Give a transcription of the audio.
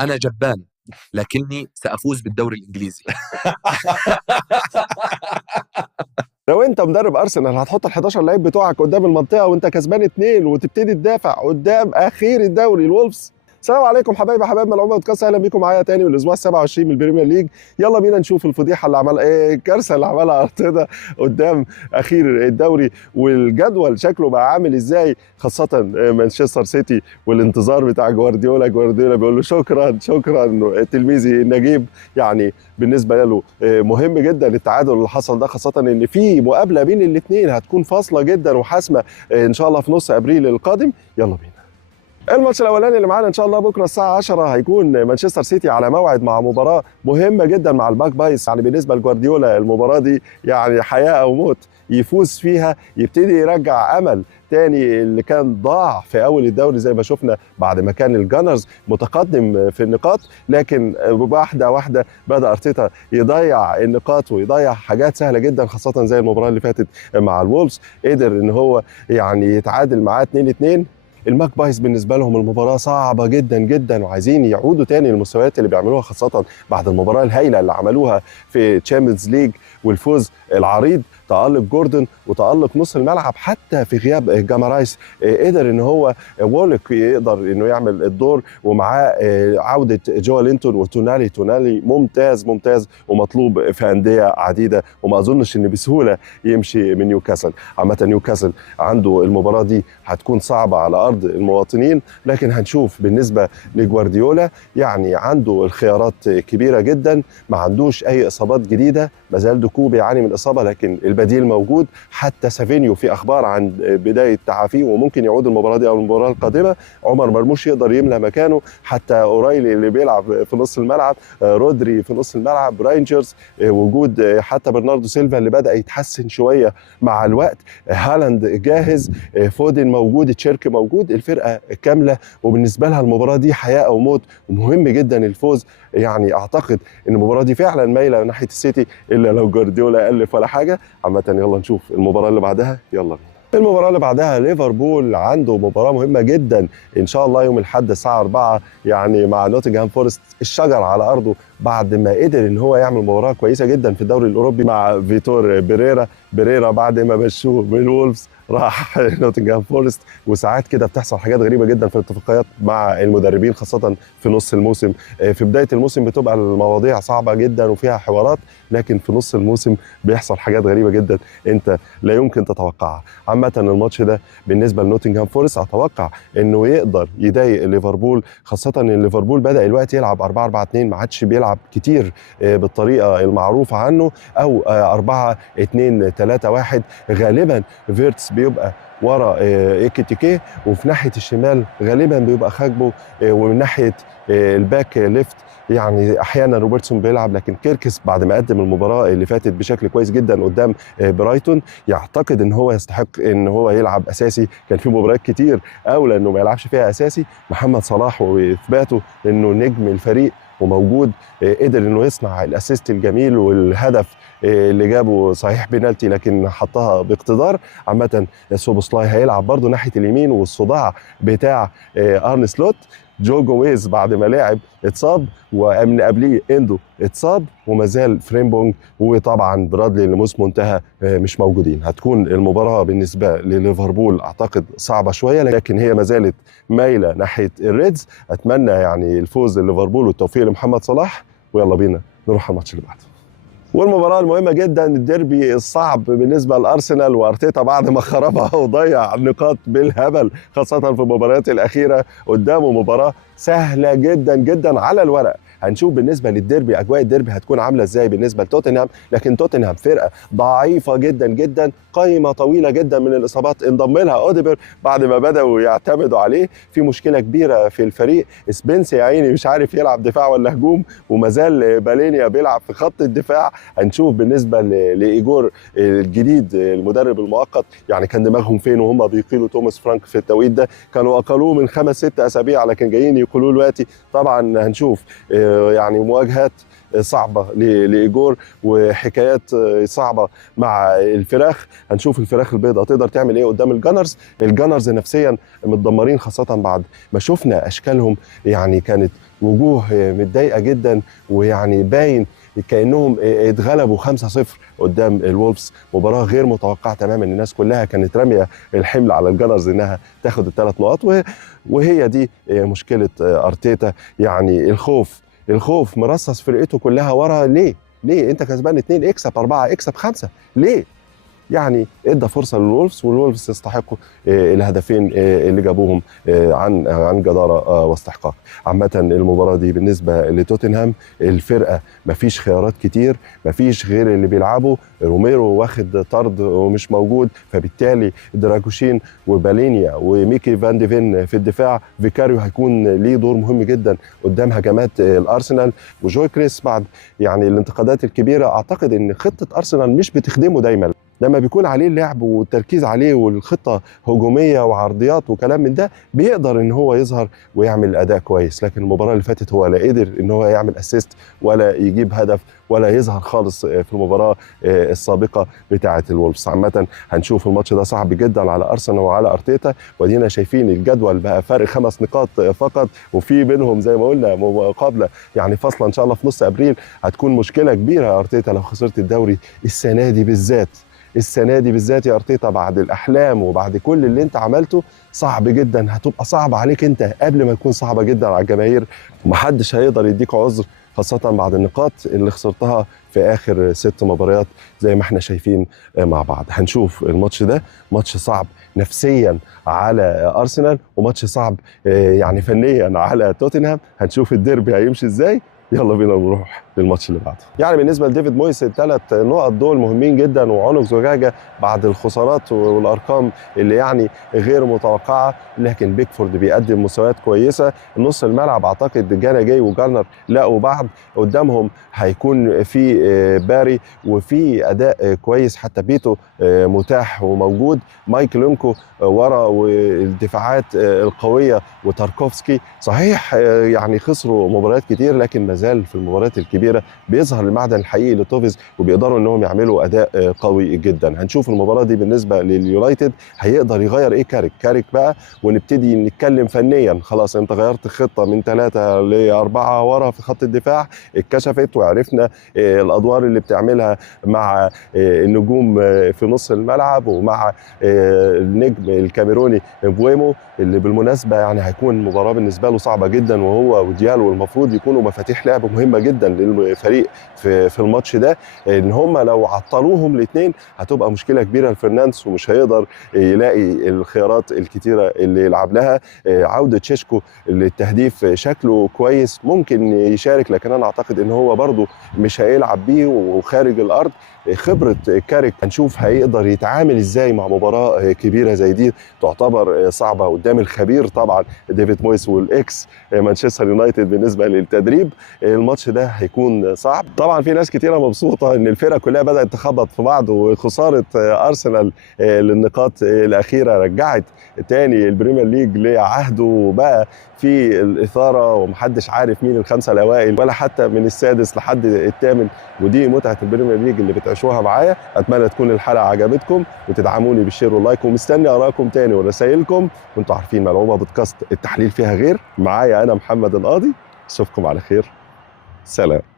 انا جبان لكني سافوز بالدوري الانجليزي. لو انت مدرب ارسنال هتحط ال 11 لعيب بتوعك قدام المنطقه وانت كسبان 2 وتبتدي تدافع قدام اخير الدوري الولفز؟ السلام عليكم حبايبنا العمر بودكاست، اهلا بيكم معايا تاني والاسبوع ال 27 من البريمير ليج. يلا بينا نشوف الفضيحه اللي عملها الكارثه اللي عملها ارتيتا قدام اخير الدوري، والجدول شكله بقى عامل ازاي، خاصه مانشستر سيتي والانتظار بتاع جوارديولا بيقول له شكرا تلميذي النجيب. يعني بالنسبه له مهم جدا التعادل اللي حصل ده، خاصه ان في مقابله بين الاثنين هتكون فاصله جدا وحاسمه ان شاء الله في نص ابريل القادم. يلا بينا. الماتش الاولاني اللي معانا ان شاء الله بكره الساعه 10 هيكون مانشستر سيتي على موعد مع مباراه مهمه جدا مع الباك بايس. يعني بالنسبه لجوارديولا المباراه دي يعني حياه او موت، يفوز فيها يبتدي يرجع امل تاني اللي كان ضاع في اول الدوري زي ما شفنا بعد ما كان الجانرز متقدم في النقاط، لكن واحده واحده بدا ارتيتا يضيع النقاط ويضيع حاجات سهله جدا، خاصه زي المباراه اللي فاتت مع الوولفز قدر ان هو يعني يتعادل معاه 2-2. الماك بايس بالنسبه لهم المباراه صعبه جدا جدا وعايزين يعودوا تاني للمستويات اللي بيعملوها، خاصه بعد المباراه الهائله اللي عملوها في تشامبيونز ليج والفوز العريض. تألق جوردن وتألق نص الملعب حتى في غياب جامارايس، قدر ان هو وولك يقدر انه يعمل الدور، ومعاه عوده جو لينتون وتونالي ممتاز ومطلوب في انديه عديده، وما اظنش ان بسهوله يمشي من نيوكاسل. عامه نيوكاسل عنده المباراه دي هتكون صعبه على ارض المواطنين، لكن هنشوف. بالنسبه لجوارديولا يعني عنده الخيارات كبيره جدا، ما عندوش اي اصابات جديده، ما زال دوكو بيعاني من اصابه لكن البديل موجود. حتى سافينيو في اخبار عن بدايه تعافيه وممكن يعود المباراه دي او المباراه القادمه. عمر مرموش يقدر يملى مكانه، حتى اورايلي اللي بيلعب في نص الملعب، رودري في نص الملعب، راينجرز وجود حتى برناردو سيلفا اللي بدا يتحسن شويه مع الوقت، هالاند جاهز، فودن موجود، تشيرك موجود، الفرقه كامله. وبالنسبه لها المباراه دي حياه او موت، ومهم جدا الفوز. يعني اعتقد ان المباراه دي فعلا مايله ناحيه السيتي الا لو جوارديولا الف ولا حاجه. عامه يلا نشوف المباراه اللي بعدها، يلا بينا. المباراه اللي بعدها ليفربول عنده مباراه مهمه جدا ان شاء الله يوم الاحد الساعه 4 يعني مع نوتنغهام فورست، الشجر على ارضه بعد ما قدر ان هو يعمل مباراه كويسه جدا في الدوري الاوروبي مع فيتور بيريرا بعد ما مشوه من وولفز راح نوتنغهام فورست. وساعات كده بتحصل حاجات غريبه جدا في الاتفاقيات مع المدربين، خاصه في نص الموسم. في بدايه الموسم بتبقى المواضيع صعبه جدا وفيها حوارات، لكن في نص الموسم بيحصل حاجات غريبه جدا انت لا يمكن تتوقعها. عامه الماتش ده بالنسبه لنوتنغهام فورست اتوقع انه يقدر يضايق ليفربول، خاصه ان ليفربول بدا الوقت يلعب 4-4-2، ما عادش بيلعب كتير بالطريقه المعروفه عنه، او 4-2-3-1. غالبا فيرتس بيبقى ورا ايكيتيكي، وفي ناحيه الشمال غالبا بيبقى خاجبو، ومن ناحيه الباك ليفت يعني احيانا روبرتسون بيلعب. لكن كيركس بعد ما قدم المباراه اللي فاتت بشكل كويس جدا قدام برايتون يعتقد ان هو يستحق ان هو يلعب اساسي. كان في مباريات كتير اولى انه ما يلعبش فيها اساسي. محمد صلاح واثباته انه نجم الفريق وموجود، قدر انه يصنع الاسيست الجميل والهدف اللي جابه صحيح بينالتي لكن حطها باقتدار. عامه سوبوسلاي هيلعب برضه ناحيه اليمين، والصداع بتاع ارن سلوت. جو جوميز بعد ما لعب اتصاب، ومن قبليه اندو اتصاب، وما زال فريمبونج وطبعا برادلي اللي موسمه انتهى مش موجودين. هتكون المباراه بالنسبه لليفربول اعتقد صعبه شويه، لكن هي ما زالت مايله ناحيه الريدز. اتمنى يعني الفوز لليفربول والتوفيق لمحمد صلاح، ويلا بينا نروح على الماتش اللي بعده. والمباراه المهمه جدا الديربي الصعب بالنسبه لارسنال وارتيتا بعد ما خربها وضيع نقاط بالهبل، خاصه في المباريات الاخيره. قدامه مباراه سهله جدا جدا على الورق. هنشوف بالنسبه للديربي اجواء الديربي هتكون عامله ازاي بالنسبه لتوتنهام، لكن توتنهام فرقه ضعيفه جدا جدا، قائمه طويله جدا من الاصابات، انضم لها اوديبر بعد ما بداوا يعتمدوا عليه. في مشكله كبيره في الفريق، سبنس يا عيني مش عارف يلعب دفاع ولا هجوم، وما زال بالينيا بيلعب في خط الدفاع. هنشوف بالنسبه لايجور الجديد المدرب المؤقت يعني كان دماغهم فين وهم بيقيلوا توماس فرانك في التوقيت ده. كانوا اقلوه من 5-6 اسابيع لكن جايين يقولوا دلوقتي. طبعا هنشوف يعني مواجهات صعبه لايجور وحكايات صعبه مع الفراخ. هنشوف الفراخ البيضاء تقدر تعمل ايه قدام الجانرز. الجانرز نفسيا متدمرين، خاصه بعد ما شفنا اشكالهم، يعني كانت وجوه متضايقه جدا، ويعني باين كانهم اتغلبوا 5-0 قدام الولفز. مباراه غير متوقعه تماما، الناس كلها كانت راميه الحمل على الجانرز انها تاخد ال3 نقاط، وهي دي مشكله ارتيتا. يعني الخوف مرصص فرقته كلها ورا. ليه انت كسبان 2 اكسب 4 اكسب 5 ليه؟ يعني ادى فرصه للولفز، والولفز يستحقوا الهدفين اللي جابوهم عن جداره واستحقاق. عامه المباراه دي بالنسبه لتوتنهام، الفرقه مفيش خيارات كتير، مفيش غير اللي بيلعبوا. روميرو واخد طرد ومش موجود، فبالتالي دراجوشين وبالينيا وميكي فان ديفين في الدفاع. فيكاريو هيكون ليه دور مهم جدا قدام هجمات الارسنال. وجوي كريس بعد يعني الانتقادات الكبيره، اعتقد ان خطه ارسنال مش بتخدمه دايما. لما بيكون عليه اللعب والتركيز عليه والخطه هجوميه وعرضيات وكلام من ده، بيقدر ان هو يظهر ويعمل اداء كويس. لكن المباراه اللي فاتت هو لا قدر ان هو يعمل اسيست ولا يجيب هدف ولا يظهر خالص في المباراه السابقه بتاعه الولفز. عامه هنشوف الماتش ده صعب جدا على ارسنال وعلى ارتيتا، ودينا شايفين الجدول بقى فرق 5 نقاط فقط، وفي بينهم زي ما قلنا مقابله يعني فاصله ان شاء الله في نص ابريل. هتكون مشكله كبيره يا ارتيتا لو خسرت الدوري السنه دي بالذات يا ارتيتا، بعد الاحلام وبعد كل اللي انت عملته. صعب جدا، هتبقى صعبه عليك انت قبل ما تكون صعبه جدا على الجماهير. ومحدش هيقدر يديك عذر، خاصه بعد النقاط اللي خسرتها في اخر 6 مباريات زي ما احنا شايفين مع بعض. هنشوف الماتش ده ماتش صعب نفسيا على ارسنال، وماتش صعب يعني فنيا على توتنهام. هنشوف الديربي هيمشي ازاي. يلا بينا نروح للماتش اللي بعده. يعني بالنسبه لديفيد مويس ال3 نقط دول مهمين جدا، وعنق زجاجه بعد الخسارات والارقام اللي يعني غير متوقعه. لكن بيكفورد بيقدم مستويات كويسه. نص الملعب اعتقد جانا جاي وجارنر لقوا بعض قدامهم، هيكون في باري وفي اداء كويس، حتى بيتو متاح وموجود. مايك لونكو ورا، والدفاعات القويه وتاركوفسكي. صحيح يعني خسروا مباريات كتير، لكن مازال في المباريات الكبيره بيظهر المعدن الحقيقي لتوفيز، وبيقدروا انهم يعملوا اداء قوي جدا. هنشوف المباراه دي بالنسبه لليونايتد هيقدر يغير ايه كاريك بقى، ونبتدي نتكلم فنيا. خلاص انت غيرت خطه من 3 ل4 ورا في خط الدفاع، اتكشفت وعرفنا الادوار اللي بتعملها مع النجوم في نص الملعب، ومع النجم الكاميروني بويمو، اللي بالمناسبه يعني هيكون مباراه بالنسبه له صعبه جدا، وهو وديالو المفروض يكونوا مفاتيح لعب مهمه جدا للفريق في الماتش ده. ان هم لو عطلوهم الاثنين هتبقى مشكله كبيره لفرناندز، ومش هيقدر يلاقي الخيارات الكتيره اللي يلعب لها. عوده تشيشكو للتهديف شكله كويس، ممكن يشارك، لكن انا اعتقد ان هو برضو مش هيلعب بيه وخارج الارض. خبره كاريك هنشوف هيقدر يتعامل ازاي مع مباراه كبيره زي دي تعتبر صعبه قدام الخبير طبعا ديفيد مويس والاكس مانشستر يونايتد. بالنسبه للتدريب الماتش ده هيكون صعب. طبعا في ناس كتيره مبسوطه ان الفرقه كلها بدات تخبط في بعض، وخساره ارسنال للنقاط الاخيره رجعت تاني البريمير ليج لعهده، وبقى في الاثاره ومحدش عارف مين ال5 الاوائل ولا حتى من السادس لحد الثامن. ودي متعه البريمير ليج اللي بتعيشوها معايا. اتمنى تكون الحلقه عجبتكم وتدعموني بالشير واللايك، ومستني ارائكم تاني ورسائلكم. وانتوا عارفين ملعوبه بودكاست التحليل فيها غير. معايا انا محمد القاضي، اشوفكم على خير. سلام.